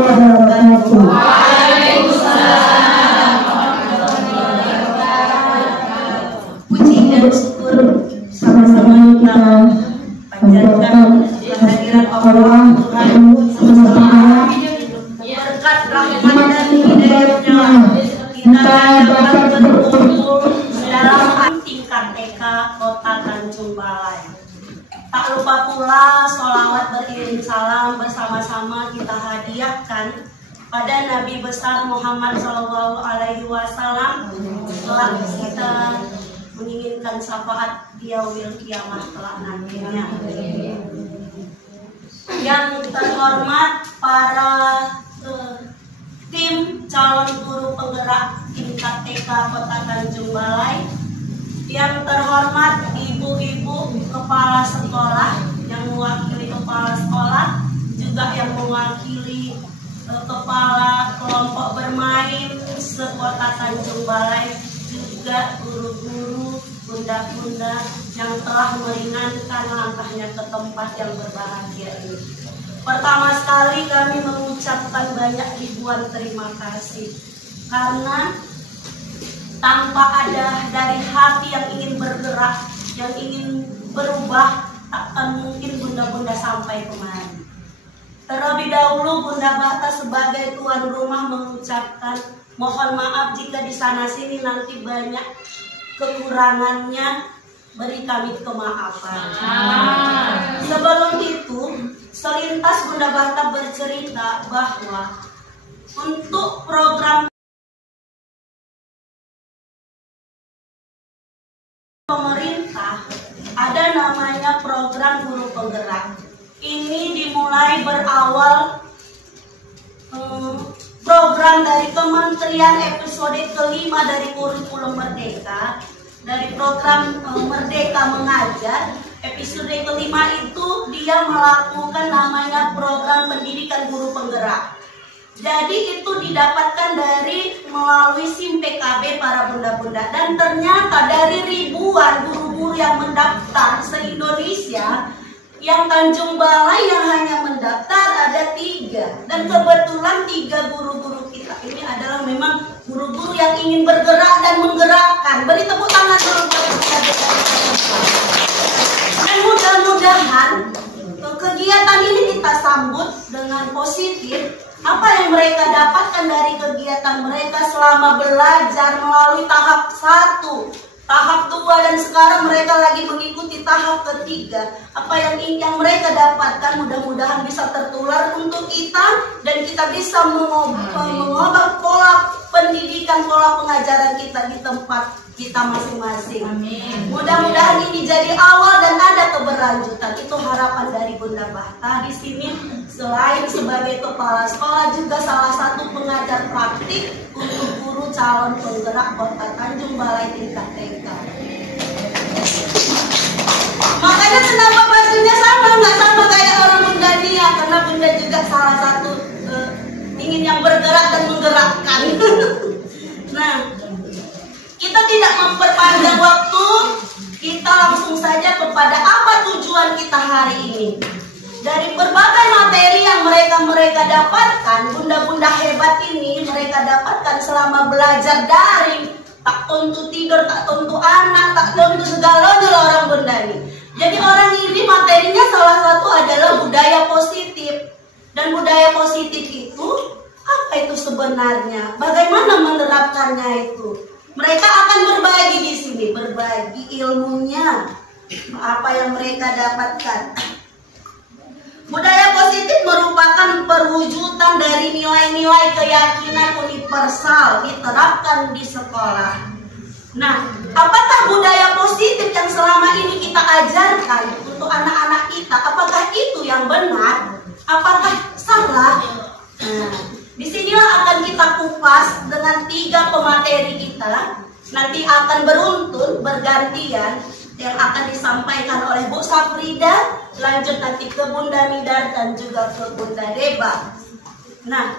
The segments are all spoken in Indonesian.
warahmatullahi wabarakatuh. Waalaikumsalam warahmatullahi wabarakatuh. Puji dan syukur sama-sama kita panjatkan kehadiran Allah Tuhan semesta alam. Berkat rahmat dan hidayahnya kita dapat berkumpul dalam tingkat TK Kota Tanjung Balai. Tak lupa pula sholawat beriring salam bersama-sama kita hadiahkan pada Nabi besar Muhammad SAW kelak kita menginginkan syafaat di yaumil kiamah kelak nantinya. Yang terhormat para tim calon guru penggerak tingkat TK Kota Tanjung Balai, yang terhormat ibu-ibu kepala sekolah yang mewakili kepala sekolah, juga yang mewakili kepala kelompok bermain sekota Tanjung Balai, juga guru-guru, bunda-bunda yang telah meringankan langkahnya ke tempat yang berbahagia ini. Pertama sekali kami mengucapkan banyak ribuan terima kasih karena tanpa ada dari hati yang ingin bergerak, yang ingin berubah, takkan mungkin bunda-bunda sampai kemari. Terlebih dahulu Bunda Bata sebagai tuan rumah mengucapkan mohon maaf jika di sana sini nanti banyak kekurangannya, beri kami kemaafan. Sebelum itu, selintas Bunda Bata bercerita bahwa untuk program pemerintah ada namanya program guru penggerak. Ini dimulai berawal program dari Kementerian episode kelima dari kurikulum Merdeka, dari program Merdeka Mengajar. Episode kelima itu dia melakukan namanya program pendidikan guru penggerak. Jadi itu didapatkan dari melalui SIM PKB para bunda-bunda, dan ternyata dari ribuan guru-guru yang mendaftar se-Indonesia, yang Tanjung Balai yang hanya mendaftar ada 3, dan kebetulan 3 guru-guru kita ini adalah memang guru-guru yang ingin bergerak dan menggerakkan. Beri tepuk tangan dulu buat kita. Dan mudah-mudahan kegiatan ini kita sambut dengan positif. Apa yang mereka dapatkan dari kegiatan mereka selama belajar melalui tahap 1, tahap 2, dan sekarang mereka lagi mengikuti tahap ketiga. Apa yang mereka dapatkan mudah-mudahan bisa tertular untuk kita, dan kita bisa mengubah pola pendidikan, pola pengajaran kita di tempat kita masing-masing. Mudah-mudahan ini jadi awal dan ada keberlanjutan. Itu harapan dari Bunda Bata di sini. Selain sebagai kepala sekolah, juga salah satu pengajar praktik untuk guru calon penggerak Kota Tanjung Balai tingkat TK. Makanya kenapa bajunya sama, nggak sama kayak orang Bunda Nia, karena Bunda juga salah satu ingin yang bergerak dan menggerakkan. Nah, kita tidak memperpanjang waktu, kita langsung saja kepada apa tujuan kita hari ini. Dari berbagai materi yang mereka dapatkan, bunda-bunda hebat ini mereka dapatkan selama belajar daring. Tak tentu tidur, tak tentu anak, tak tentu segalanya orang bunda ini. Jadi orang ini materinya salah satu adalah budaya positif. Dan budaya positif itu, apa itu sebenarnya? Bagaimana menerapkannya itu? Mereka akan berbagi di sini, berbagi ilmunya, apa yang mereka dapatkan. Budaya positif merupakan perwujudan dari nilai-nilai keyakinan universal diterapkan di sekolah. Nah, apakah budaya positif yang selama ini kita ajarkan untuk anak-anak kita, apakah itu yang benar? Apakah salah? Nah, disinilah akan kita kupas dengan 3 pemateri kita. Nanti akan beruntun, bergantian, yang akan disampaikan oleh Bu Safrida, lanjut nanti ke Bunda Midar dan juga ke Bunda Deba. Nah,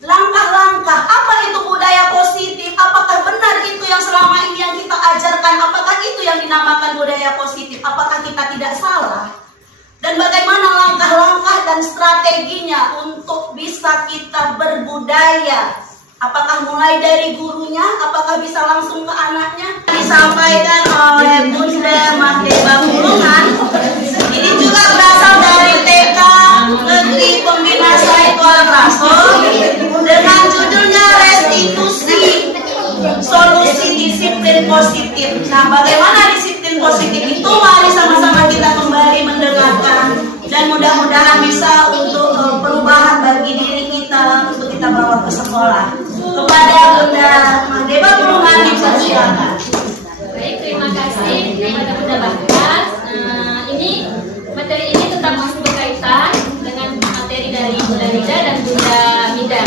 langkah-langkah apa itu budaya positif? Apakah benar itu yang selama ini yang kita ajarkan? Apakah itu yang dinamakan budaya positif? Apakah kita kita tidak salah, dan bagaimana langkah-langkah dan strateginya untuk bisa kita berbudaya. Apakah mulai dari gurunya, apakah bisa langsung ke anaknya? Disampaikan oleh Bunda Mahdeba Bulungan. Ini juga berasal dari TK Negeri Pembina Saiful Rasul dengan judulnya Restitusi Solusi Disiplin Positif. Nah, bagaimana disiplin positif itu? Mari sama-sama kita kembali mendengarkan, dan mudah-mudahan bisa untuk perubahan bagi diri kita untuk kita bawa ke sekolah. Kepada Bunda Mahdeba Bulungan, dipersilakan. Baik, terima kasih kepada Bunda Bagas. Ini materi ini tetap masih berkaitan dengan materi dari Bunda Lida dan Bunda Mida.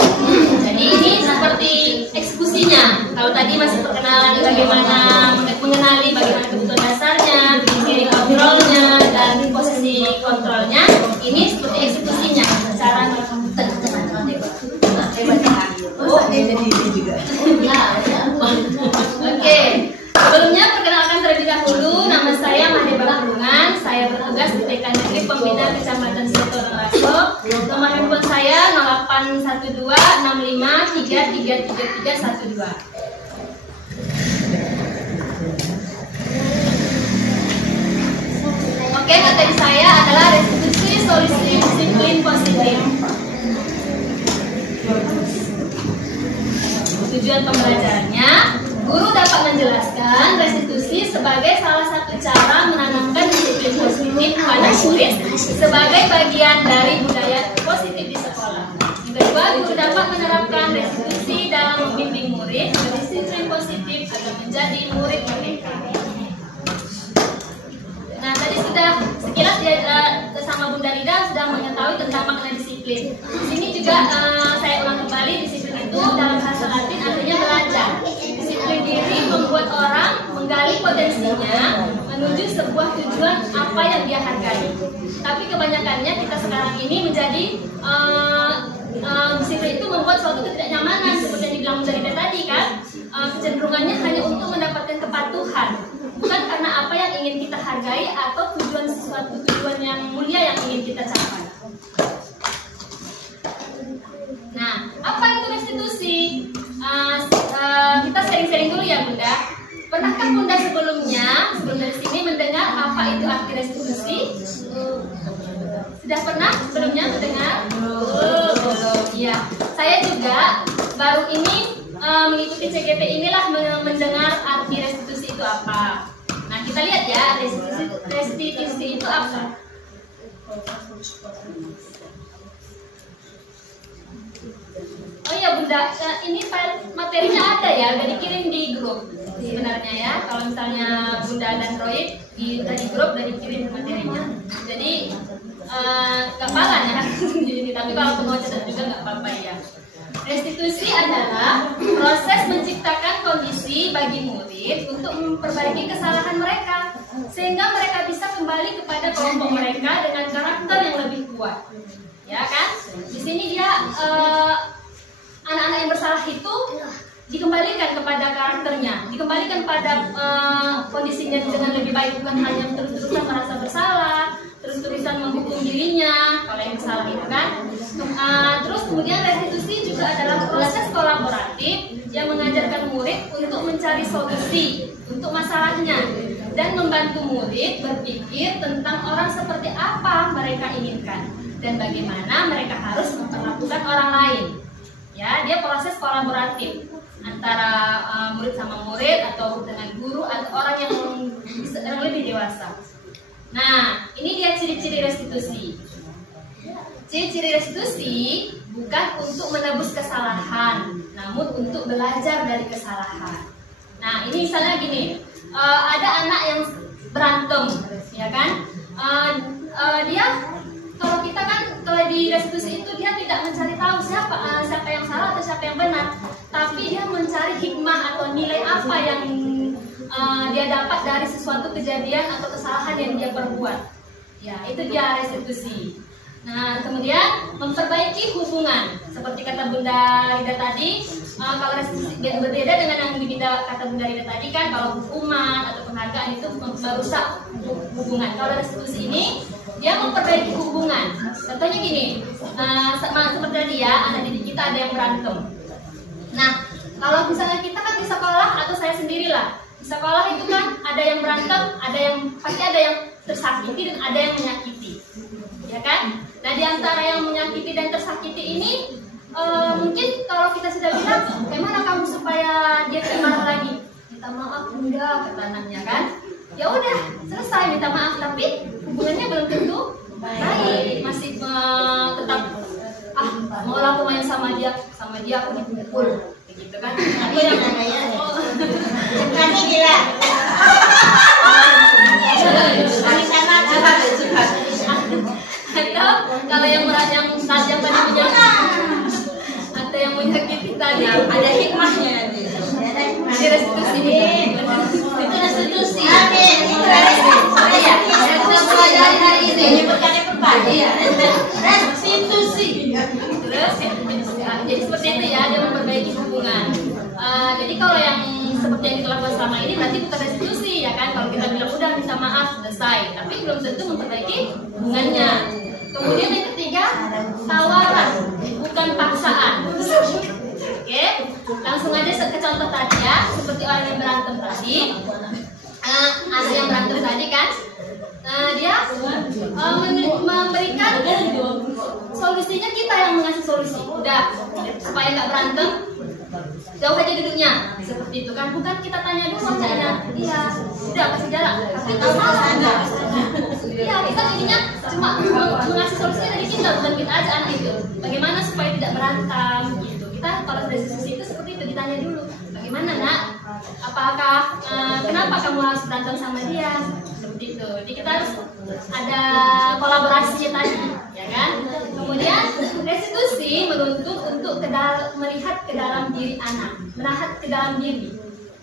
Jadi ini seperti eksekusinya. Kalau tadi masih perkenalan bagaimana mengenali bagaimana kebutuhan dasarnya, ciri kontrolnya, dan posisi kontrolnya, ini seperti eksekusinya. Cara Oke, sebelumnya perkenalkan terlebih dahulu, nama saya Mahdeba Bulungan. Saya bertugas di TK Negeri Pembina Kecamatan Saiful Rasul. Nomor handphone saya 081265333312. Oke, materi saya adalah restitusi solusi disiplin positif. Tujuan pembelajarannya, guru dapat menjelaskan restitusi sebagai salah satu cara menanamkan disiplin positif pada murid sebagai bagian dari budaya positif di sekolah. Yang kedua, guru dapat menerapkan restitusi dalam membimbing murid berdisiplin positif agar menjadi murid merdeka. Nah, tadi sudah sekilas bersama Bunda Lida sudah mengetahui tentang makna disiplin. Di sini juga saya ulang kembali, disiplin itu dalam bahasa Latin artinya belajar. Disiplin diri membuat orang menggali potensinya menuju sebuah tujuan apa yang dia hargai. Tapi kebanyakannya kita sekarang ini menjadi disiplin itu membuat suatu ketidaknyamanan seperti yang dibilang Bunda Lida tadi kan. Kecenderungannya hanya untuk mendapatkan kepatuhan, bukan karena apa yang ingin kita hargai atau suatu tujuan yang mulia yang ingin kita capai. Nah, apa itu restitusi? Kita sharing-sharing dulu ya Bunda. Pernahkah Bunda sebelum dari sini mendengar apa itu arti restitusi? Sudah pernah sebelumnya mendengar? Iya. Saya juga baru ini mengikuti CGP inilah mendengar arti restitusi itu apa. Nah, kita lihat ya, restitusi itu apa. Oh iya Bunda, ini file materinya ada ya, udah dikirim di grup sebenarnya ya. Kalau misalnya Bunda dan Roy di grup udah dikirim materinya. Jadi nggak apa-apa ya, tapi kalau mau catat juga nggak apa-apa ya. Restitusi adalah proses menciptakan kondisi bagi murid untuk memperbaiki kesalahan mereka, sehingga mereka bisa kembali kepada kelompok mereka dengan karakter yang lebih kuat. Ya kan? Di sini dia anak-anak yang bersalah itu dikembalikan kepada karakternya, dikembalikan pada kondisinya dengan lebih baik, bukan hanya terus-terusan merasa bersalah, terus-terusan menghukum dirinya kalau yang bersalah itu kan. Terus kemudian restitusi juga adalah proses kolaboratif yang mengajarkan murid untuk mencari solusi untuk masalahnya dan membantu murid berpikir tentang orang seperti apa mereka inginkan dan bagaimana mereka harus memperlakukan orang lain. Ya, dia proses kolaboratif antara murid sama murid atau dengan guru atau orang yang lebih dewasa. Nah, ini dia ciri-ciri restitusi. Ciri-ciri restitusi bukan untuk menebus kesalahan, namun untuk belajar dari kesalahan. Nah, ini misalnya gini, ada anak yang berantem, ya kan? Dia, kalau kita kan, kalau di restitusi itu dia tidak mencari tahu siapa yang salah atau siapa yang benar, tapi dia mencari hikmah atau nilai apa yang dia dapat dari sesuatu kejadian atau kesalahan yang dia perbuat. Ya, itu dia restitusi. Nah, kemudian memperbaiki hubungan. Seperti kata Bunda Rida tadi, kalau restitusi berbeda dengan yang kata Bunda Rida tadi kan, kalau hukuman atau penghargaan itu merusak hubungan. Kalau restitusi ini dia memperbaiki hubungan. Contohnya gini, seperti tadi ya, anak didik kita ada yang berantem. Nah, kalau misalnya kita kan di sekolah atau saya sendirilah di sekolah itu kan ada yang berantem, pasti ada yang tersakiti dan ada yang menyakiti, ya kan? Nah, di antara yang menyakiti dan tersakiti ini, mungkin kalau kita sudah bilang, bagaimana kamu supaya dia tidak marah lagi? Minta maaf Bunda, kata anaknya kan? Ya udah, selesai minta maaf, tapi hubungannya belum tentu baik, masih tetap mau aku main sama dia aku dipukul, begitu kan? Atau yang gila. Atau kalau yang tajam tadi atau yang menyakiti tadi ada hikmahnya nanti. Ada restitusi. Itu restitusi. Itu restitusi. Ya, yang kita pelajari hari ini bukannya berbagi ya. Restitusi. Terus jadi seperti itu ya, dia memperbaiki hubungan. Jadi kalau yang seperti yang kita lakukan selama ini berarti bukan restitusi ya kan? Kalau kita bilang udah minta maaf selesai, tapi belum tentu memperbaiki hubungannya. Kemudian yang ketiga, tawaran bukan paksaan. Oke, langsung aja ke contoh tadi ya, seperti orang yang berantem tadi, anak yang berantem tadi kan, dia memberikan solusinya, kita yang mengasih solusi. Udah, supaya nggak berantem, jauh aja duduknya, seperti itu kan? Bukan kita tanya dulu aja, iya, udah kasih jalan, tapi tahu malah enggak. Iya, kita ininya cuma mengasih solusinya dari kita, bukan kita aja anak itu. Bagaimana supaya tidak berantem gitu? Kita kalau sudah diskusi itu seperti itu, ditanya dulu, bagaimana nak? Apakah kenapa kamu harus berantem sama dia? Seperti itu. Jadi kita harus ada kolaborasinya tadi, ya kan? Kemudian restitusi menuntut untuk melihat ke dalam diri anak, melihat ke dalam diri.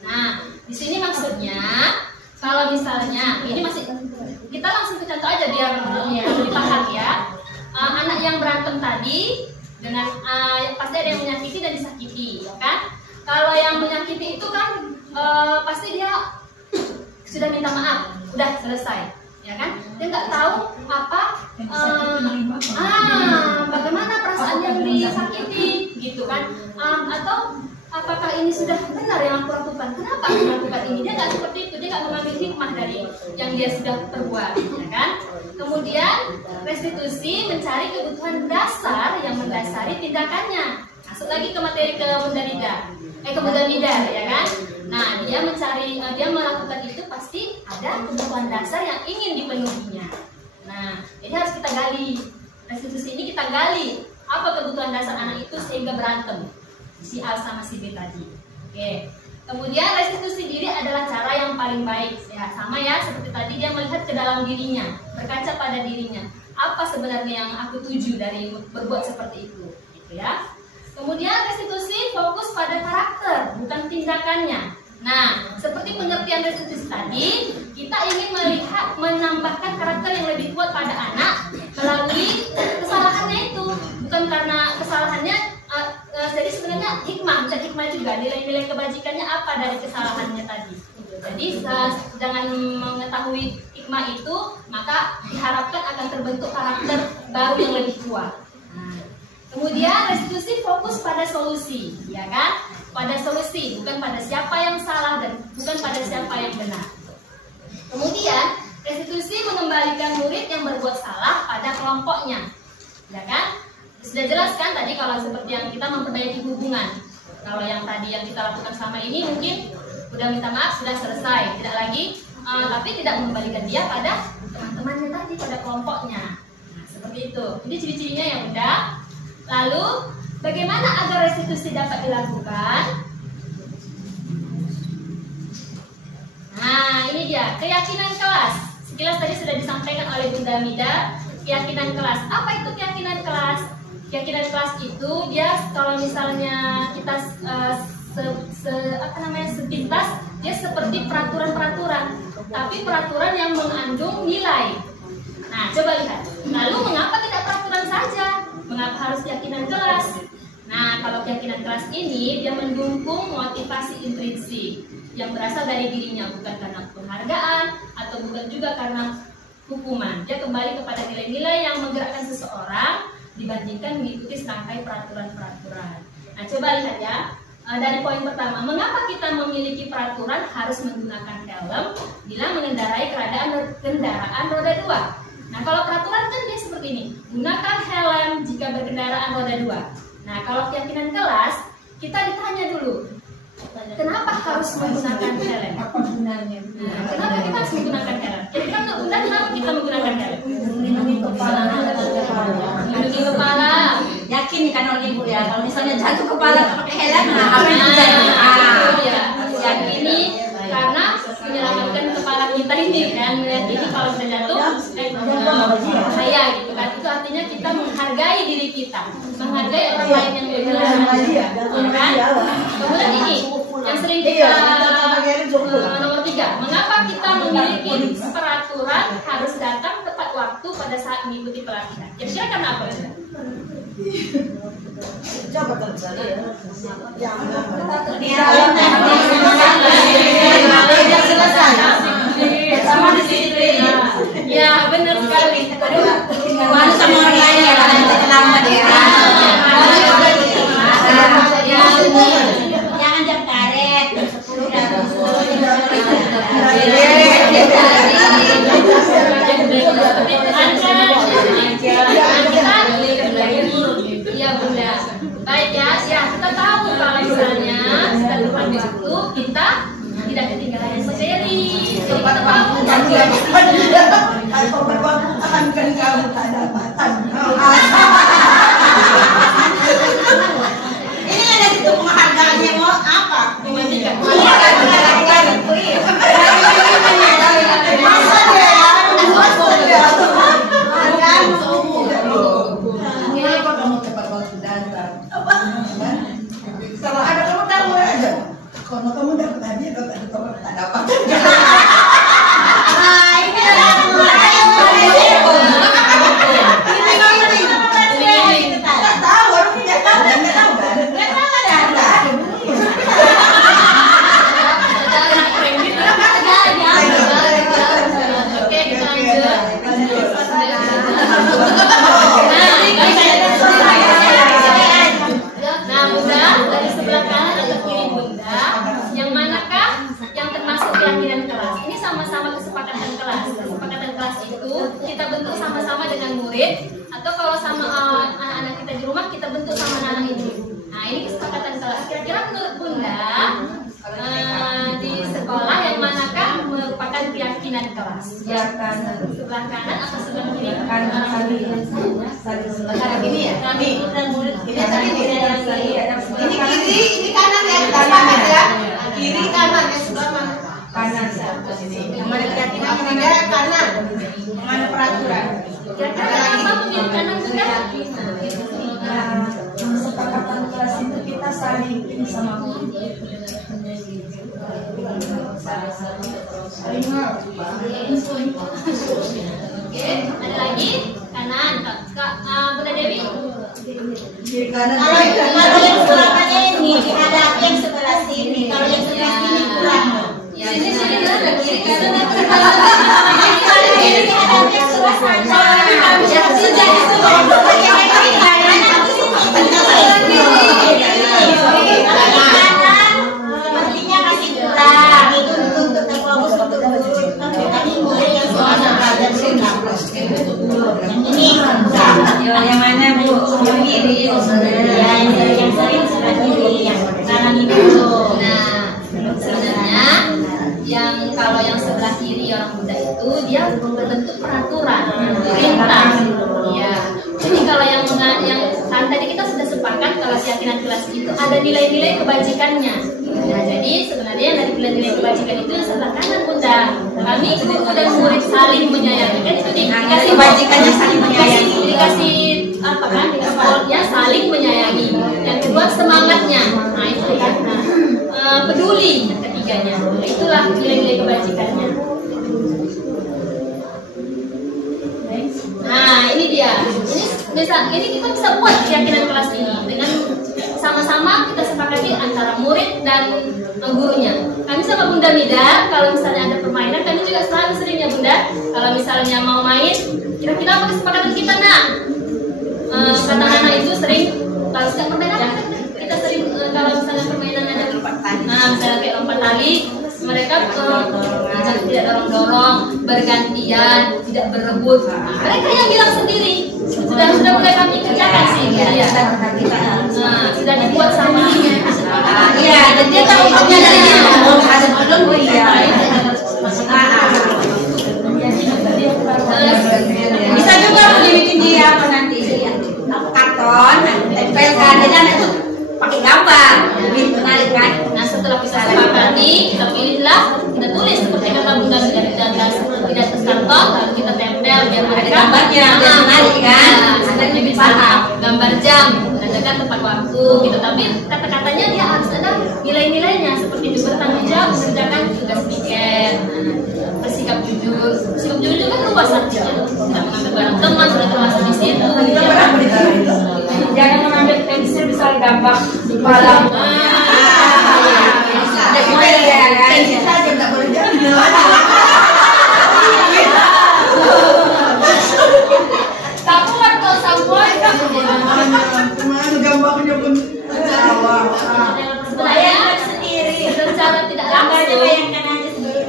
Nah, di sini maksudnya kalau misalnya ini masih kita langsung ke contoh aja biar lebih paham ya. Anak yang berantem tadi dengan pasti ada yang menyakiti dan disakiti, ya kan? Kalau yang menyakiti itu kan pasti dia sudah minta maaf, udah selesai, ya kan? Dia nggak tahu apa bagaimana perasaan yang disakiti, gitu kan? Atau apakah ini sudah benar yang aku lakukan? Kenapa aku melakukan ini? Dia nggak seperti itu, dia nggak mengambil hikmah dari yang dia sudah perbuat, ya kan? Kemudian restitusi mencari kebutuhan dasar yang mendasari tindakannya. Masuk lagi ke materi ke Bunda Nida, ya kan? Nah, dia melakukan itu pasti ada kebutuhan dasar yang ingin dipenuhinya. Nah, jadi harus kita gali. Restitusi ini kita gali apa kebutuhan dasar anak itu sehingga berantem si A sama si B tadi. Oke. Kemudian restitusi diri adalah cara yang paling baik. Ya, sama ya seperti tadi, dia melihat ke dalam dirinya, berkaca pada dirinya. Apa sebenarnya yang aku tuju dari berbuat seperti itu, gitu ya. Kemudian restitusi fokus pada karakter, bukan tindakannya. Nah, seperti pengertian restitusi tadi, kita ingin melihat menambahkan karakter yang lebih kuat pada anak melalui kesalahannya itu, bukan karena kesalahannya. Jadi sebenarnya hikmah juga, nilai-nilai kebajikannya apa dari kesalahannya tadi. Jadi dengan mengetahui hikmah itu, maka diharapkan akan terbentuk karakter baru yang lebih kuat. Kemudian restitusi fokus pada solusi, ya kan? Pada solusi, bukan pada siapa yang salah dan bukan pada siapa yang benar. Kemudian restitusi mengembalikan murid yang berbuat salah pada kelompoknya, ya kan? Sudah jelas kan tadi kalau seperti yang kita memperbaiki hubungan. Kalau yang tadi yang kita lakukan selama ini mungkin udah minta maaf, sudah selesai, tidak lagi, tapi tidak mengembalikan dia pada teman-temannya tadi, pada kelompoknya. Nah, seperti itu. Ini ciri-cirinya yang udah. Lalu bagaimana agar restitusi dapat dilakukan? Nah, ini dia keyakinan kelas. Sekilas tadi sudah disampaikan oleh Bunda Mida. Keyakinan kelas. Apa itu keyakinan kelas? Keyakinan kelas itu dia kalau misalnya kita sepintas, dia seperti peraturan-peraturan, tapi peraturan yang mengandung nilai. Nah, coba lihat. Lalu mengapa tidak peraturan Mengapa harus keyakinan kelas? Nah, kalau keyakinan kelas ini dia mendukung motivasi intrinsik yang berasal dari dirinya, bukan karena penghargaan atau bukan juga karena hukuman. Dia kembali kepada nilai-nilai yang menggerakkan seseorang dibandingkan mengikuti serangkai peraturan-peraturan. Nah, coba lihat ya. Dari poin pertama, mengapa kita memiliki peraturan harus menggunakan helm bila mengendarai kendaraan roda 2? Nah, kalau peraturan kan dia seperti ini, gunakan helm jika berkendaraan roda 2. Nah, kalau keyakinan kelas, kita ditanya dulu, kenapa harus menggunakan helm? Apa gunanya? Nah, kenapa kita harus menggunakan helm? Kira-kira kenapa kita menggunakan helm? Melindungi kepala. Melindungi kepala. Yakin nih kan orang ibu ya, kalau misalnya jatuh kepala pakai helm, nah apa yang Nah, terjadi? itu ya, yakini karena menyelamatkan kepala kita ini kan, meyakini kalau kita jatuh, bahaya gitu kan. Itu artinya kita menghargai diri kita, menghargai orang lain yang berjalan, kan? Kemudian ini yang sering kita nomor 3, mengapa kita memiliki peraturan harus datang tepat waktu pada saat mengikuti pelatihan? Kira-kira karena apa? Coba terbalik ya. Tidak selesai. Sama disiplin. Ya, benar sekali. Malu sama orang lain ya, nanti terlambat ya. Jangan jam karet. Iya Bunda. Baik ya, kita tahu kalau misalnya setelah depan waktu kita tidak ketinggalan materi. Jadi kita tahu Ini ada situ penghargaannya mau apa? memastikan. Masa dia ya? Masa dia? Kenapa kamu tepat waktu datang? Kalau ada kamu tahu aja. Kalau kamu dapat hadiah, kalau ada kamu tak dapat. Nah, ini adalah Tak tahu, orang tidak tahu, tidak tahu kan? nggak tahu ada. Oke, kita lanjut. Nah, Bunda, dari sebelah kanan atau kiri Bunda, yang manakah yang termasuk keyakinan kelas? Ini sama-sama kesepakatan kelas. Kesepakatan kelas itu kita bentuk sama-sama dengan murid, atau kalau sama anak-anak kita di rumah kita bentuk sama anak-anak ini. Nah, ini kesepakatan kelas. Kira-kira menurut Bunda, di sekolah yang manakah merupakan keyakinan kelas? Sebelah kanan atau sebelah kiri? Sebelah kiri ya? Nih, Ini tadi nih. ini kiri, ini kanan ya, kanan ya. Kiri kanan ya, sebelah mana? Kanan. Yang mana keyakinan ketiga kanan. Yang mana peraturan? Kira-kira kenapa memilih kanan Bunda? Kesepakatan kelas itu kita saling sama guru. Oke, ada lagi kanan. Bunda Dewi? Kiri kanan. Kalau yang sebelah ini ada yang sebelah sini. Kalau yang sebelah sini kurang. Ya, sini ada kiri kanan. Kiri ada yang sebelah sana. Yang sudah sepertinya masih kurang. Itu untuk bagus untuk ini yang mana Bu? Yang kiri. Yang sering sebelah kiri, yang kanan itu. Nah, sebenarnya kalau yang sebelah kiri orang Buddha itu dia berbentuk peraturan, perintah. Ya. Jadi kalau yang tadi kita sudah sepakat kalau keyakinan kelas itu ada nilai-nilai kebajikannya. Nah, jadi sebenarnya yang dari nilai-nilai kebajikan itu sebelah kanan Bunda. Kami guru dan murid saling menyayangi. Kan itu dikasih kebajikannya saling menyayangi. Dikasih apa kan? Dikasih saling menyayangi. Yang kedua semangatnya. Nah, itu kan. Peduli ketiganya. Itulah nilai-nilai kebajikannya. Nah, ini dia. Ini misalnya ini kita bisa buat keyakinan kelas ini dengan sama-sama kita sepakati antara murid dan gurunya. Kami sama Bunda Mida, kalau misalnya ada permainan, kami juga selalu sering ya Bunda. Kalau misalnya mau main, kira-kira apa kesepakatan kita nak? Kata Nana itu sering, kalau sudah permainan kita sering kalau misalnya permainan ada lompat tali, misalnya kayak lompat tali, mereka tidak dorong-dorong, bergantian, tidak berebut. Mereka yang bilang sendiri. Sudah mulai kami kerjakan sih, ya. Sudah dibuat sama. Iya, dan dia tahu punya dari dia. Ada belum iya. Bisa juga bikin dia apa nanti ya. Karton, tempelkan dan itu pakai gambar, lebih menarik kan? Nah setelah kita sepakati, kita pilihlah, kita tulis seperti kata Bunda di atas karton, lalu kita tempel biar mereka gambarnya biar menarik kan? Anaknya bisa gambar jam, menandakan tepat waktu gitu. Tapi kata-katanya dia harus ada nilai-nilainya seperti bertanggung jawab, mengerjakan tugas piket, bersikap jujur. Bersikap jujur juga luas artinya. Tidak mengambil barang teman, sudah termasuk di situ. Jangan mengambil pensil bisa gambar di malam. Kamu kan kalau sampai kamu gambarnya pun bayangkan sendiri secara tidak langsung. Bayangkan aja sendiri.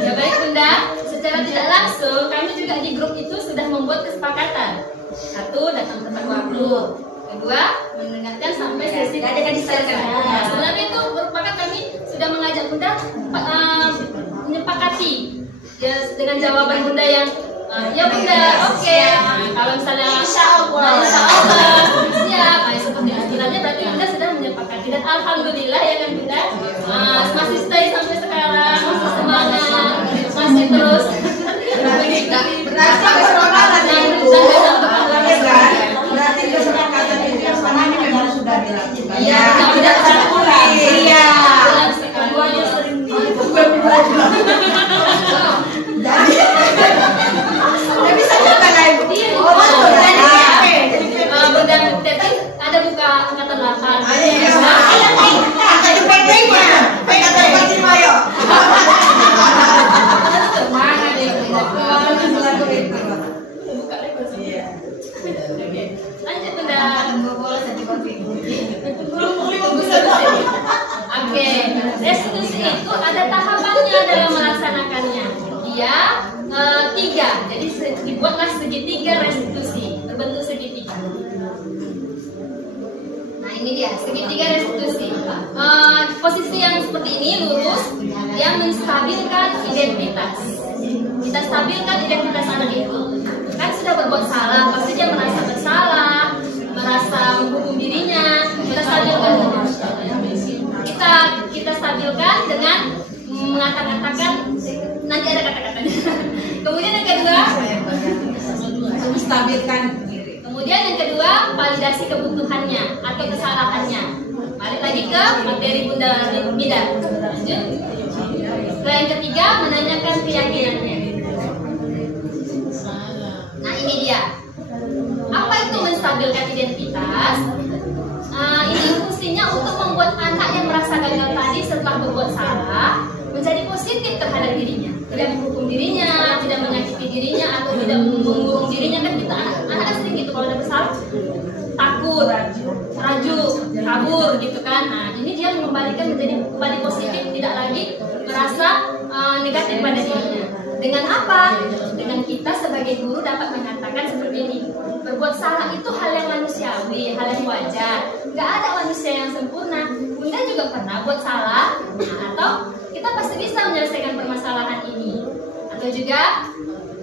Ya baik Bunda, secara tidak langsung kami juga di grup itu sudah membuat kesepakatan. Satu, datang tepat waktu. Kedua, mendengarkan sampai sesi diselesaikan. Nah, sebenarnya itu merupakan kami sudah mengajak Bunda menyepakati ya, dengan jawaban Bunda yang ya Bunda, oke. Kalau misalnya Insya Allah siap, seperti istilahnya berarti Bunda sudah menyepakati dan alhamdulillah ya kan Bunda masih stay sampai sekarang, masih semangat, masih terus berarti kesepakatan itu yang sebenarnya memang sudah dilakukan. Iya, tidak kurang. Iya. Keduanya sering Tapi bisa juga lain. Bunda Teti ada buka angkatan 8. Mana deh buka rekor sih. Oke. Lanjut Bunda. Oke, restitusi itu ada tahapannya dalam melaksanakannya. Dia 3, jadi dibuatlah segitiga restitusi, berbentuk segitiga. Nah ini dia segitiga restitusi. Posisi yang seperti ini lurus, yang menstabilkan identitas. Kita stabilkan identitas anak itu. Kan sudah berbuat salah, pasti dia merasa bersalah, merasa menghukum dirinya. Kita stabilkan. Kita stabilkan dengan mengatakan nanti ada kata-katanya. Kemudian yang kedua, Menstabilkan. kemudian yang kedua validasi kebutuhannya atau kesalahannya. Balik lagi ke materi Bunda Mida. Lanjut. Setelah yang ketiga menanyakan keyakinannya. Nah ini dia. Apa itu menstabilkan identitas? Ini fungsinya untuk membuat anak yang merasa gagal tadi setelah berbuat salah menjadi positif terhadap dirinya, tidak menghukum dirinya, tidak menyakiti dirinya atau tidak mengurung dirinya. Kan kita anak sering gitu kalau ada bersalah takut, raju, kabur gitu kan. Nah ini dia mengembalikan menjadi kembali positif, tidak lagi merasa negatif pada dirinya. Dengan apa? Dengan kita sebagai guru dapat mengatakan seperti ini. Berbuat salah itu hal yang manusiawi, hal yang wajar. Gak ada manusia yang sempurna. Bunda juga pernah buat salah, atau kita pasti bisa menyelesaikan permasalahan ini. Atau juga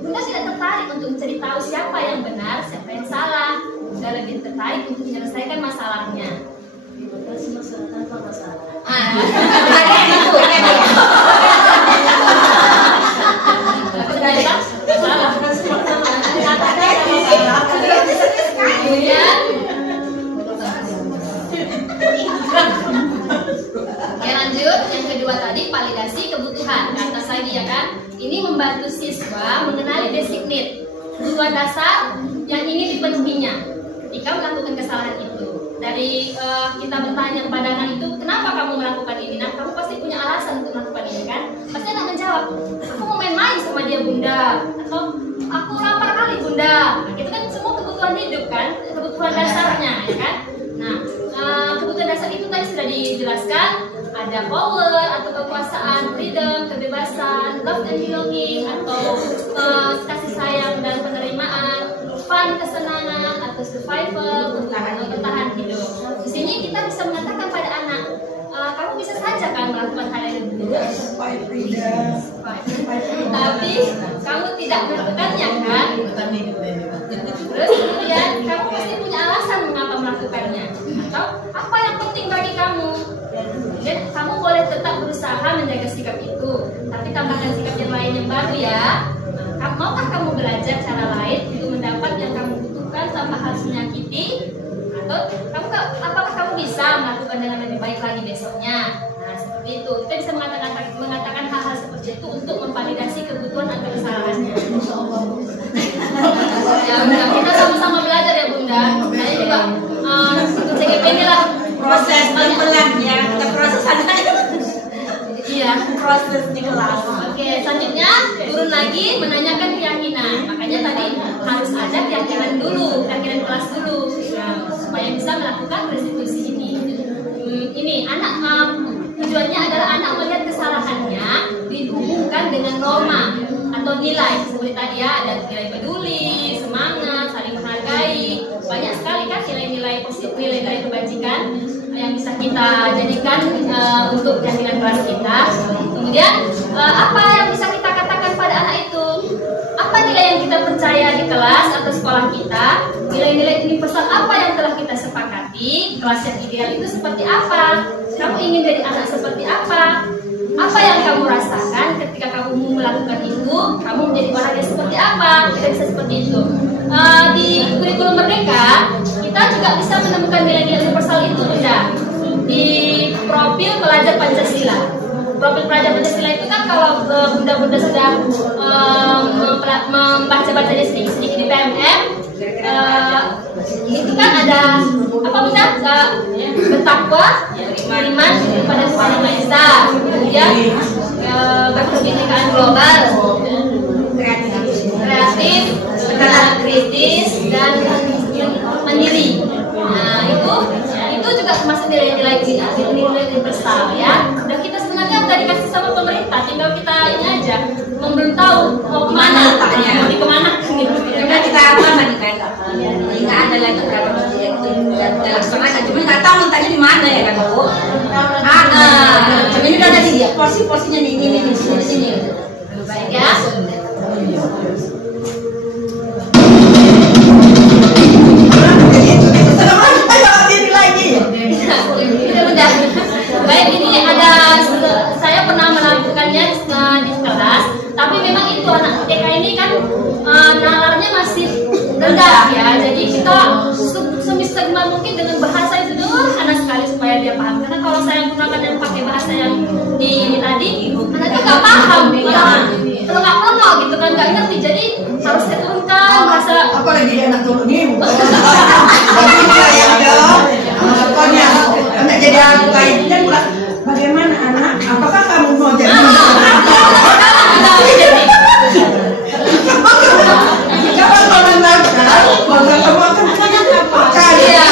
Bunda tidak tertarik untuk mencari tahu siapa yang benar, siapa yang salah. Bunda lebih tertarik untuk menyelesaikan masalahnya. Kemudian lanjut yang kedua tadi validasi kebutuhan. Kata saya ya kan, ini membantu siswa mengenali basic need, kebutuhan dasar yang ingin dipenuhinya ketika melakukan kesalahan itu. Dari kita bertanya kepada anak itu, kenapa kamu melakukan ini? Nah, kamu pasti punya alasan untuk melakukan ini kan? Pasti anak menjawab, aku mau main-main sama dia bunda, atau aku lapar kali bunda. Nah, itu kan semua kebutuhan hidup kan, kebutuhan dasarnya ya kan? Nah, kebutuhan dasar itu tadi sudah dijelaskan, ada power atau kekuasaan, freedom, kebebasan, love and belonging, atau kasih sayang dan penerimaan, fun, kesenangan, atau survival, bertahan hidup. Di sini kita bisa mengatakan pada anak, kamu bisa saja kan melakukan hal yang tapi kamu tidak melakukannya kan? Terus kemudian kamu pasti punya alasan mengapa melakukannya, atau apa yang penting bagi kamu. Dan kamu boleh tetap berusaha menjaga sikap itu, tapi tambahkan sikap yang lain yang baru ya. Maukah kamu belajar cara lain untuk mendapat yang kamu butuhkan tanpa harus menyakiti? Atau apakah kamu bisa melakukan dengan lebih baik lagi besoknya? Nah, seperti itu. Kita bisa mengatakan hal-hal seperti itu untuk memvalidasi kebutuhan atau kesalahannya. Ya bunda, kita sama-sama belajar ya bunda. Saya juga untuk CGP ini lah Proses pelan ya, kita proses aja. Iya, Proses di kelas. oke, selanjutnya turun lagi menanyakan keyakinan. Makanya tadi harus ada keyakinan dulu, keyakinan kelas dulu, supaya bisa melakukan restitusi ini. Ini anak tujuannya adalah anak melihat kesalahannya dihubungkan dengan norma atau nilai. Seperti tadi ya, ada nilai peduli, semangat, saling menghargai. Banyak sekali kan nilai-nilai positif, nilai-nilai kebajikan yang bisa kita jadikan untuk keyakinan kelas kita. Kemudian apa yang bisa kita katakan pada anak itu? Apa nilai yang kita percaya di kelas atau sekolah kita? Nilai-nilai universal apa yang telah kita sepakati? Kelas yang ideal itu seperti apa? Kamu ingin jadi anak seperti apa? Apa yang kamu rasakan ketika kamu melakukan itu? Kamu menjadi orang yang seperti apa? Kita bisa seperti itu. Di kurikulum Merdeka kita juga bisa menemukan nilai-nilai universal itu bunda di profil pelajar Pancasila. Profil pelajar Pancasila itu kan kalau bunda-bunda sudah membaca-bacanya sedikit-sedikit di PMM, itu kan ada apa bunda? Bertakwa, beriman kepada Tuhan Yang Maha Esa, kemudian berkebinekaan global, kreatif, kritis, dan mandiri. Nah itu juga termasuk nilai-nilai universal ya. Dan kita sebenarnya udah dikasih sama pemerintah, tinggal kita ini aja belum tahu mau kemana, mau dikemana gitu. Karena kita apa nih kan? Nggak ada lagi kalau itu laksanakan. Cuma nggak tahu letaknya di mana ya kan bu? Ada. Cuma ini udah ada di dia. Porsinya di sini. Baik ya. Baik, ini ada, saya pernah melakukannya di kelas, tapi memang itu anak TK ini kan nalarnya masih rendah ya, jadi kita semaksimal mungkin dengan bahasa yang sederhana sekali supaya dia paham. Karena kalau saya gunakan yang pakai bahasa yang di ini tadi, anaknya nggak paham, kalau nggak pernah gitu kan, nggak ngerti, jadi harus saya turunkan bahasa. Apalagi anak turunin, pokoknya anak jadi anak lain dan bagaimana anak? Apakah kamu mau jadi? Kapan kamu belajar? Maka kamu akan punya apa? Kaya.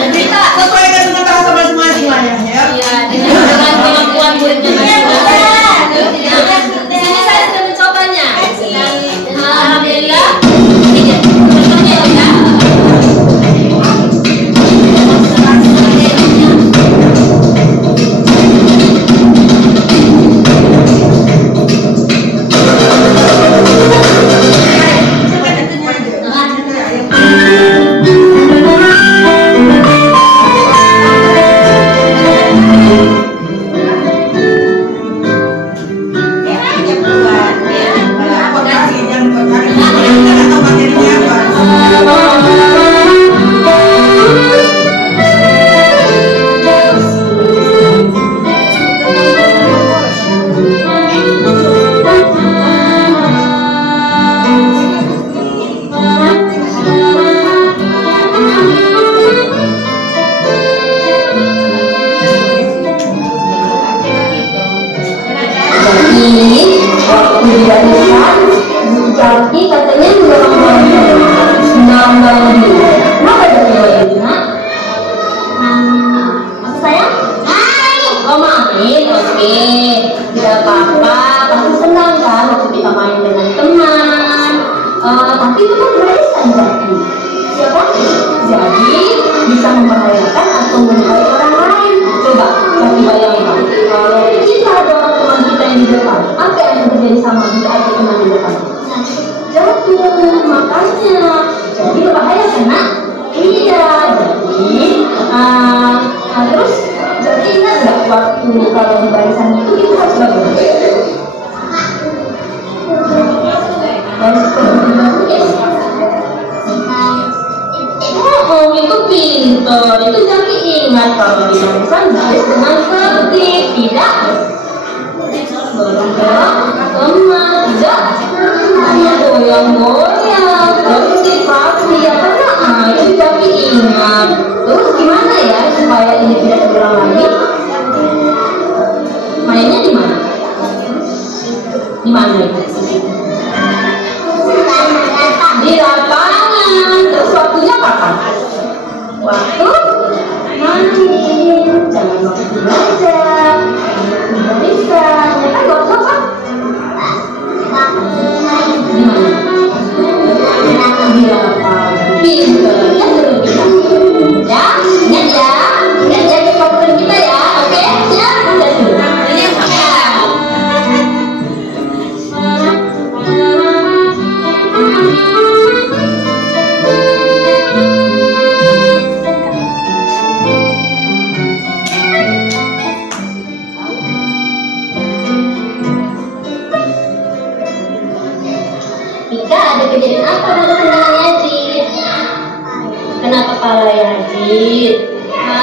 Jadi kita sesuaikan dengan rasa masing-masing lah ya. dengan kemampuan muridnya waktu dilakukan Jaki katanya nambah dia. Kenapa jadi lagi nak? Maksud saya? Oh main, oke, tidak apa-apa. Pasti senang kan waktu kita main dengan teman. Tapi itu kan barisan Jaki, siapa? Jadi bisa membahayakan atau melukai orang lain. Coba Jaki bayangkan kalau kita ada teman kita yang di depan, apa yang terjadi sama kita atau teman di depan? Jatuh, makanya jadi berbahaya karena iya. Jadi terus jadi ingat nggak waktu kalau di barisan itu kita harus bagaimana? Itu pintar, itu Jaki ingat kalau di barisan baris dengan tertib, tidak bergerak lemah, tidak hanya goyang-goyang, tertib pasti ya karena itu Jaki ingat. Terus gimana ya supaya ini tidak terulang lagi? Mainnya di mana? Di mana itu? Di lapangan. Terus waktunya kapan? Waktu main, jangan waktu belajar, barisan, ya kan waktu apa? Di mana? Di lapangan. Pintar, ya suruh kita. Ya, ingat ya kesepakatan kita ya, oke? Siap, udah dulu. Ini yang Pika, ada kejadian apa dengan pandangan Yajid? Kenapa kepala Yajid?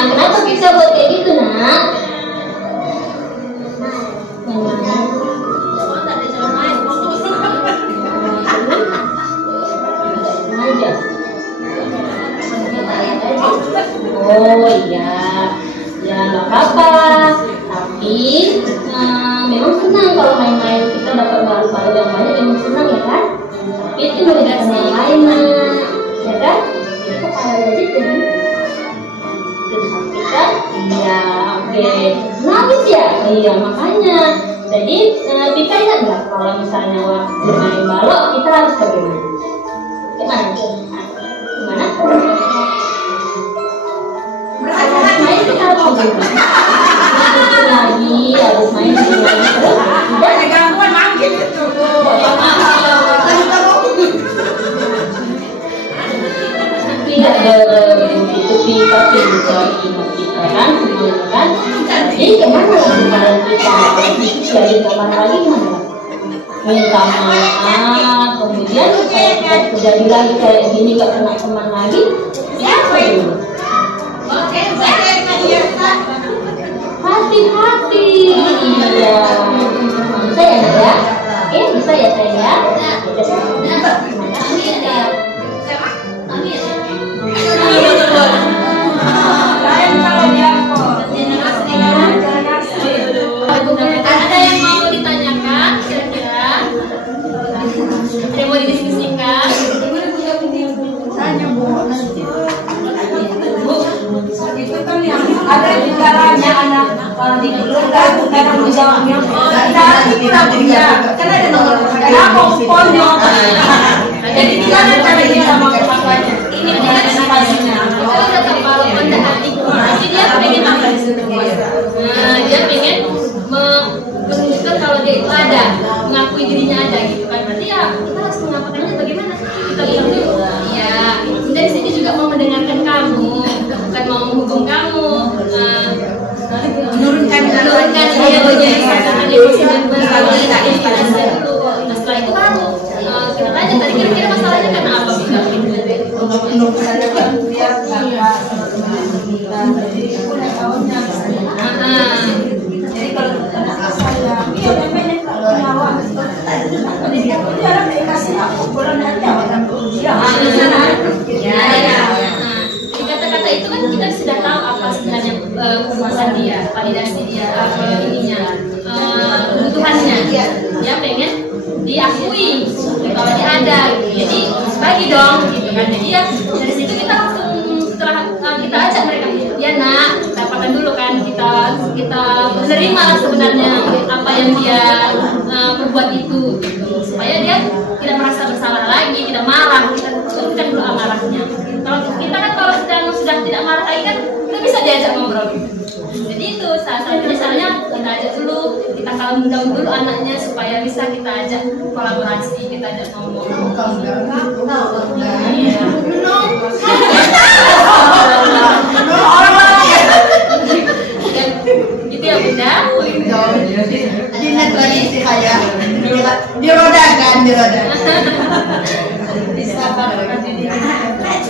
Kenapa bisa buat kayak gitu nak? Oh iya, ya nggak apa-apa. Tapi memang senang kalau main-main kita dapat baru-baru yang banyak, memang senang ya kan? Tapi itu melibatkan yang lain, ya kan? Itu kalau jadi kesakitan, iya, oke. Nangis ya, iya makanya. Jadi Pika ingat nggak kalau misalnya waktu main balok kita harus bagaimana? Gimana? Gimana? Habis main kita harus bagaimana? Lagi, habis main lagi terus. Ada gangguan manggil itu. Tidak begitu Pika pintar ingat kita kan semuanya kan. Jadi kemana lagi kita? Jadi kemana lagi mana? Minta maaf, kemudian kalau terjadi lagi kayak gini gak kena teman lagi, ya dulu. Hati-hati, iya. Bisa ya ya? Oke, bisa ya saya ya? Ada yang mau ditanyakan kira-kira? Ada yang mau didiskusikan? Itu kan yang ada di caranya anak di keluarga bukan menjawabnya. Itu lagunya kan ada nomor teleponnya. Jadi kita ada caranya sama kakaknya. Ini caranya. Kalau kata Pak Lukman dan adikku, jadi dia pengen apa? Dia pengen menunjukkan kalau dia itu ada, mengakui dirinya ada gitu kan. Berarti ya kita harus mengapakannya bagaimana? Kita lihat dulu. Ya, dari sini juga mau mendengarkan kamu, bukan mau menghukum kamu. Menurunkan dia menjadi pasangan yang masih bermasalah dulu. Nah setelah itu baru kita tanya tadi kira-kira masalahnya karena apa sih? Jadi kalau anak saya, dia pengen nyawa dia kasih aku bulan aja orang dia. Di kata-kata itu kan kita sudah tahu apa sebenarnya kemasan dia, validasi dia, ininya, kebutuhannya. yang dia perbuat itu gitu. Supaya dia tidak merasa bersalah lagi, tidak marah. Kita turunkan dulu amarahnya. Kalau kita kan kalau sudah tidak marah lagi kan kita bisa diajak ngobrol gitu. Jadi itu salah satu misalnya kita ajak dulu, kita kalem dulu anaknya supaya bisa kita ajak kolaborasi, kita ajak ngomong. Iya. Gitu ya Bunda. Ini tradisi kayak dirodakan.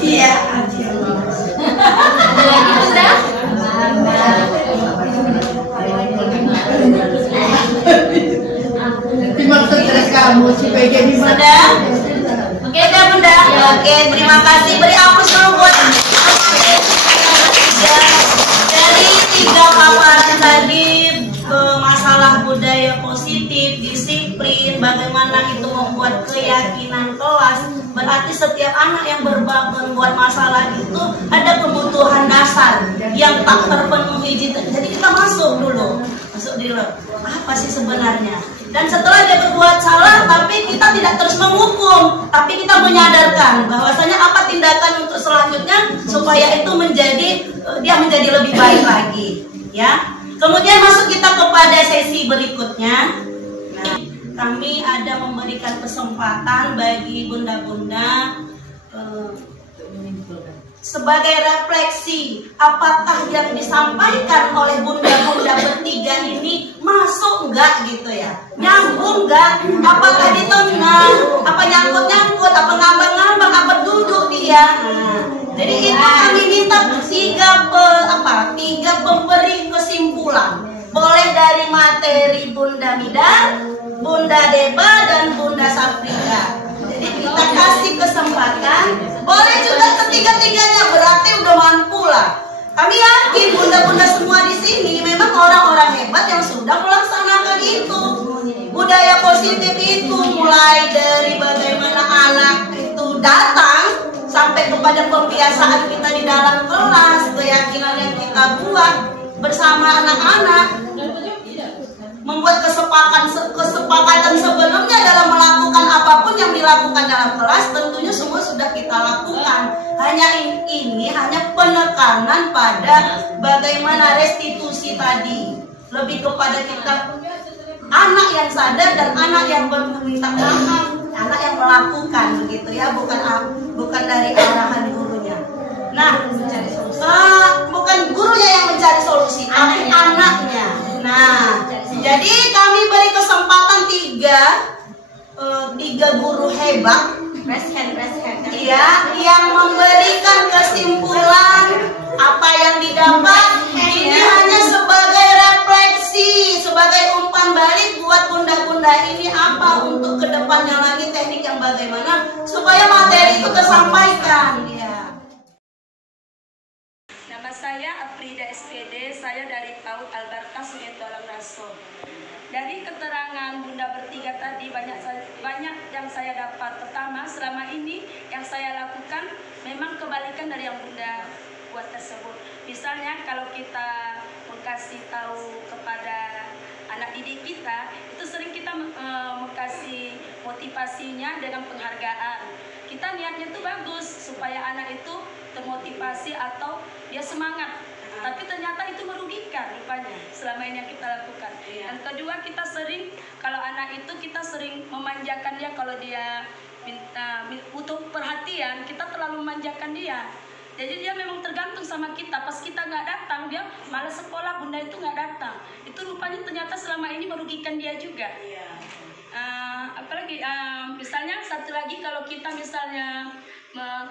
Iya. Ada lagi Bunda? Dimaksud dari kamu supaya jadi Bunda. Oke deh Bunda. Oke, terima kasih. Beri aplaus dulu buat dari 3 paparan tadi, masalah budaya positif, disiplin, bagaimana itu membuat keyakinan kelas. Berarti setiap anak yang berbuat masalah itu ada kebutuhan dasar yang tak terpenuhi. Jadi kita masuk dulu apa sih sebenarnya. Dan setelah dia berbuat salah, tapi kita tidak terus menghukum, tapi kita menyadarkan bahwasanya apa tindakan untuk selanjutnya supaya itu dia menjadi lebih baik lagi, ya. Kemudian masuk kita kepada sesi berikutnya. Nah, kami ada memberikan kesempatan bagi bunda-bunda sebagai refleksi, apakah yang disampaikan oleh bunda-bunda bertiga ini masuk enggak gitu ya, nyambung enggak, apakah di tengah, apa nyangkut-nyangkut, apa ngambang-ngambang, apa duduk dia. Jadi itu kami minta 3 pemberi kesimpulan, boleh dari materi Bunda Mida, Bunda Deba, dan Bunda Safrida. Jadi kita kasih kesempatan, boleh juga ketiga-tiganya, berarti udah mampu lah. Kami yakin bunda-bunda semua di sini memang orang-orang hebat yang sudah melaksanakan itu. Budaya positif itu mulai dari bagaimana anak itu datang sampai kepada pembiasaan kita di dalam kelas, keyakinan yang kita buat bersama anak-anak, membuat kesepakatan sebelumnya dalam melakukan apapun yang dilakukan dalam kelas, tentunya semua sudah kita lakukan. Hanya ini hanya penekanan pada bagaimana restitusi tadi, lebih kepada kita anak yang sadar dan anak yang meminta maaf, anak yang melakukan begitu ya, bukan dari arahan gurunya. Nah, bukan gurunya yang mencari solusi, tapi anaknya. Nah, jadi kami beri kesempatan 3 guru hebat, iya, yang memberikan kesimpulan apa yang didapat. Ini hanya sebagai refleksi, sebagai umpan balik buat bunda-bunda ini apa untuk kedepannya lagi, teknik yang bagaimana supaya materi itu tersampaikan. Ya. Nama saya Afrida SPD, saya dari PAUD Albarkah Suneto Alam Raso. Dari keterangan bunda bertiga tadi banyak yang saya dapat. Pertama, selama ini yang saya lakukan memang kebalikan dari yang bunda buat tersebut. Misalnya kalau kita kasih tahu kepada anak didik kita, itu sering kita kasih motivasinya dengan penghargaan. Kita niatnya itu bagus supaya anak itu termotivasi atau dia semangat, tapi ternyata itu merugikan rupanya selama ini yang kita lakukan. Yang kedua, kita sering, kalau anak itu kita sering memanjakan dia. Kalau dia butuh perhatian, kita terlalu memanjakan dia. Jadi dia memang tergantung sama kita. Pas kita nggak datang, dia malas sekolah, bunda itu nggak datang. Itu rupanya ternyata selama ini merugikan dia juga. Apalagi misalnya satu lagi, kalau kita misalnya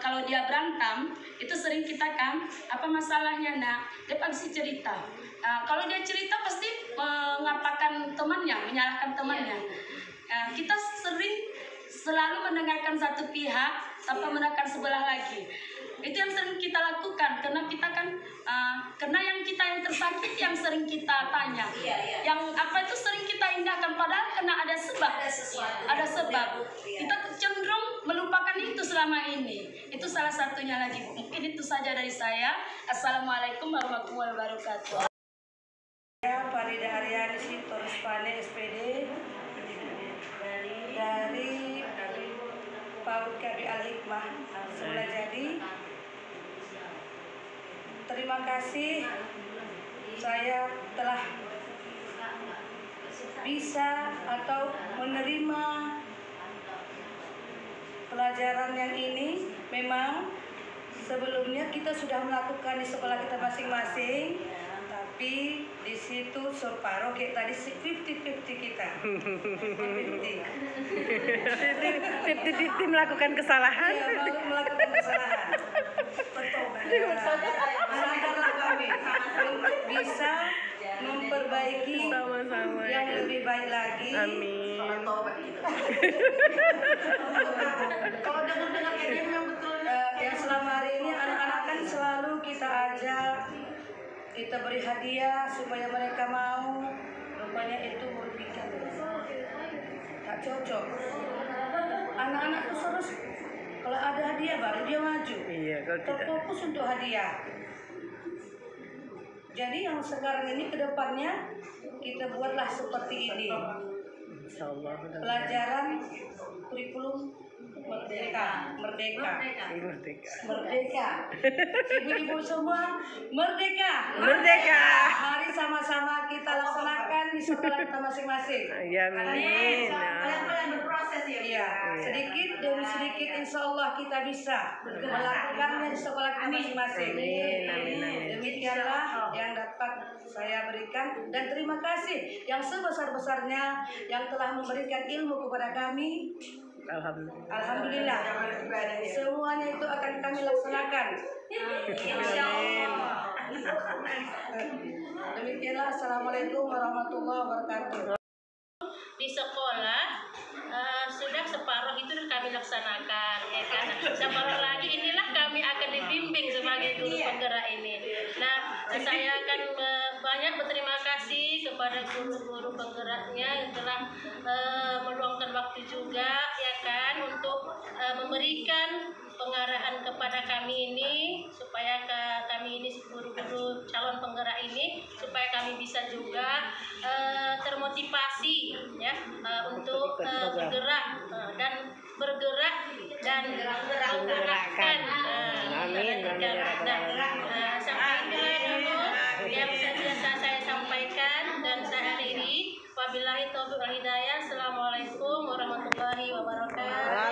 kalau dia berantem, itu sering kita kan, apa masalahnya nak, dia pasti cerita. Kalau dia cerita pasti mengapakan temannya, menyalahkan temannya. Kita selalu mendengarkan satu pihak tanpa mendengarkan sebelah lagi. Itu yang sering kita lakukan, karena kita kan karena yang kita yang tersakiti yang sering kita tanya, yang apa itu sering kita indahkan, padahal karena ada sebab, kita cenderung melupakan itu selama ini. Itu salah satunya lagi. Mungkin itu saja dari saya. Assalamualaikum warahmatullahi wabarakatuh. Saya Farida Aryani Sitorus Pane SPD dari PAUD KB Al-Hikmah Semula Jadi. Terima kasih saya telah bisa atau menerima pelajaran yang ini. Memang sebelumnya kita sudah melakukan di sekolah kita masing-masing, tapi di situ separuh kayak tadi 50-50 kita. 50 melakukan kesalahan. Iya, melakukan kesalahan. Sadarlah kami untuk bisa memperbaiki Sama-sama. yang lebih baik lagi. Amin. Kalau dengar-dengar kayak gini memang betul. Yang selama hari ini anak-anak kan selalu kita ajak, kita beri hadiah supaya mereka mau. Rupanya itu merugikan, tak cocok. Anak-anak itu harus kalau ada hadiah baru dia maju. Iya, kalau tidak. Terfokus untuk hadiah. Jadi yang sekarang ini ke depannya kita buatlah seperti ini. Insyaallah. Pelajaran kurikulum merdeka. Ibu-ibu semua merdeka. Merdeka. Mari sama-sama kita laksanakan di sekolah kita masing-masing. Ya, amin. Kalian berproses ya. Iya, sedikit demi sedikit insya Allah kita bisa melakukannya di sekolah kita masing-masing. Demikianlah yang dapat saya berikan, dan terima kasih yang sebesar-besarnya yang telah memberikan ilmu kepada kami. Alhamdulillah. Semuanya itu akan kami laksanakan. Insya Allah. Demikianlah. Assalamualaikum warahmatullahi wabarakatuh. Di sekolah sudah separuh itu kami laksanakan, ya kan. Separuh lagi inilah kami akan dibimbing sebagai guru penggerak ini. Nah, saya akan banyak berterima kasih kepada guru-guru penggeraknya yang telah meluangkan waktu juga, ya kan, untuk memberikan pengarahan kepada kami ini supaya kami ini guru-guru calon penggerak ini supaya kami bisa juga termotivasi ya untuk bergerak dan menggerakkan. Amin. Sampai dulu yang biasa saya sampaikan dan saya akhiri. Wabillahi taufiq wal hidayah. Assalamualaikum warahmatullahi wabarakatuh.